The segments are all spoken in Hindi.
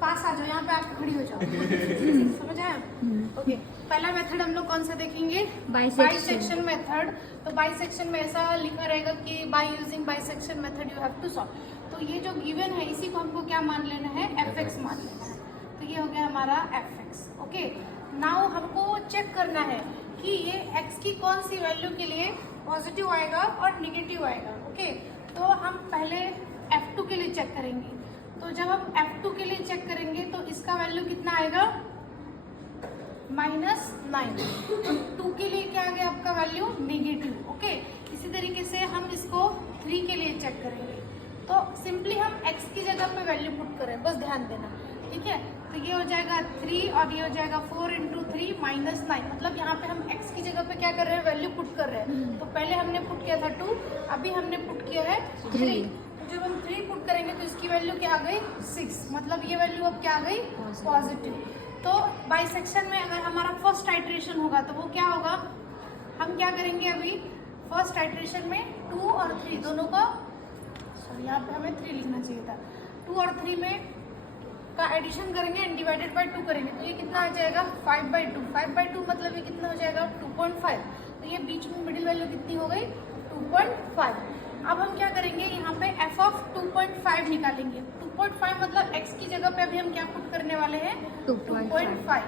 पास आ जाओ, यहाँ पे आके खड़ी हो जाओ। समझ आया? ओके, पहला मेथड हम लोग कौन सा देखेंगे? Bisection method. तो बाइसेक्शन में ऐसा लिखा रहेगा कि by using bisection method you have to solve. तो ये जो गिवन है इसी को हमको क्या मान लेना है? fx मान लेना है। तो ये हो गया हमारा fx। ओके, नाउ हमको चेक करना है कि ये x की कौन सी वैल्यू के लिए पॉजिटिव आएगा और निगेटिव आएगा। ओके, तो हम पहले f2 के लिए चेक करेंगे। तो जब हम f2 के लिए चेक करेंगे तो इसका वैल्यू कितना आएगा? -9। तो 2 के लिए क्या आ गया आपका वैल्यू? नेगेटिव। ओके, इसी तरीके से हम इसको 3 के लिए चेक करेंगे। तो सिंपली हम x की जगह पे वैल्यू पुट करें, बस ध्यान देना, ठीक है? तो ये हो जाएगा 3 और ये हो जाएगा 4 × 3 -9। मतलब यहाँ पे हम x की जगह पे क्या कर रहे हैं? वैल्यू पुट कर रहे हैं। तो पहले हमने पुट किया था 2, अभी हमने पुट किया है 3। तो जब हम 3 पुट करेंगे तो इसकी वैल्यू क्या आ गई? 6। मतलब ये वैल्यू अब क्या आ गई? पॉजिटिव। तो बाइसेक्शन में अगर हमारा फर्स्ट आइट्रेशन होगा तो वो क्या होगा? हम क्या करेंगे अभी? फर्स्ट आइट्रेशन में 2 और 3 दोनों का, सॉरी यहाँ पे हमें 3 लिखना चाहिए था। 2 और 3 में का एडिशन करेंगे एंड डिवाइडेड बाय 2 करेंगे तो ये कितना आ जाएगा? 5/2। 5/2 मतलब ये कितना हो जाएगा? 2.5। तो ये बीच में मिडिल वैल्यू कितनी हो गई? 2.5। अब हम क्या करेंगे? यहाँ पे f of 2.5 निकालेंगे। 2.5 मतलब x की जगह पे अभी हम क्या पुट करने वाले हैं? 2.5।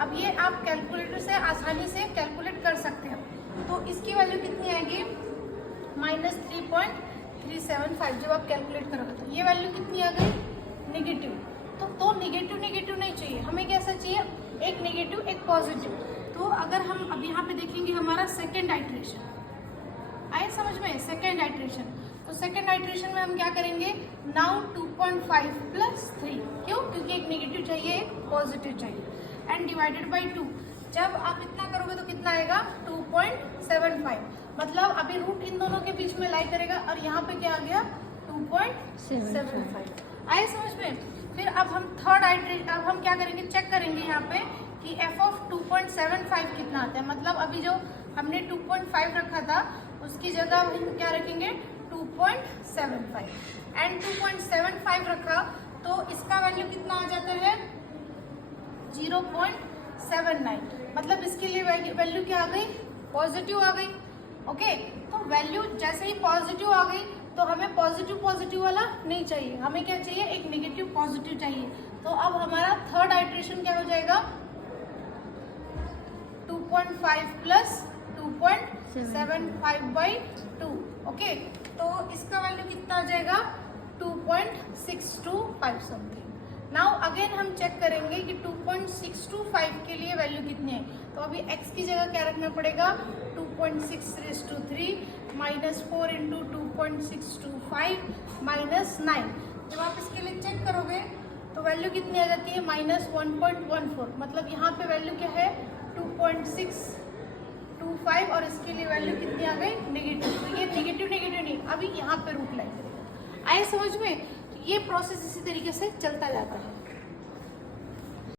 अब ये आप कैलकुलेटर से आसानी से कैलकुलेट कर सकते हैं। तो इसकी वैल्यू कितनी आएगी? -3.375। जब आप कैलकुलेट करोगे तो ये वैल्यू कितनी आ गई? नेगेटिव। तो नेगेटिव नहीं चाहिए हमें, कैसा चाहिए? एक नेगेटिव एक पॉजिटिव। तो अगर हम अब यहाँ पे देखेंगे हमारा सेकेंड आइट्रेशन आए समझ में? सेकेंड आइट्रेशन, तो सेकेंड आइट्रेशन में हम क्या करेंगे? नाउ 2.5 + 3। क्यों? क्योंकि एक नेगेटिव चाहिए एक पॉजिटिव चाहिए एंड डिवाइडेड बाय 2। जब आप इतना करोगे तो कितना आएगा? 2.75। मतलब अभी रूट इन दोनों के बीच में लाई करेगा और यहाँ पे क्या आ गया? 2.75। आए समझ में? फिर अब हम थर्ड आइट्रेशन, अब हम क्या करेंगे? चेक करेंगे यहाँ पे कि f of 2.75 कितना आता है। मतलब अभी जो हमने 2.5 रखा था उसकी जगह हम क्या रखेंगे? 2.75 एंड 2.75 रखा तो इसका वैल्यू कितना आ जाता है? 0.79। मतलब इसके लिए वैल्यू क्या आ गई? पॉजिटिव आ गई। ओके, तो वैल्यू जैसे ही पॉजिटिव आ गई तो हमें पॉजिटिव वाला नहीं चाहिए, हमें क्या चाहिए? एक नेगेटिव पॉजिटिव चाहिए। तो अब हमारा थर्ड आइट्रेशन क्या हो जाएगा? 2.5 + 2.75/2। ओके, तो इसका वैल्यू कितना आ जाएगा? 2.625 समथिंग। नाउ अगेन हम चेक करेंगे कि 2.625 के लिए वैल्यू कितनी है। तो अभी x की जगह क्या रखना पड़ेगा? 2.6⁵ -4 × 2.625 -9। जब आप इसके लिए चेक करोगे तो वैल्यू कितनी आ जाती है? -1.14। मतलब यहाँ पे वैल्यू क्या है? 2.625 और इसके लिए वैल्यू कितनी आ गई? नेगेटिव। तो ये नेगेटिव नहीं, अभी यहाँ पे रूट लाइन करेगा। आए समझ में? ये प्रोसेस इसी तरीके से चलता जाता है।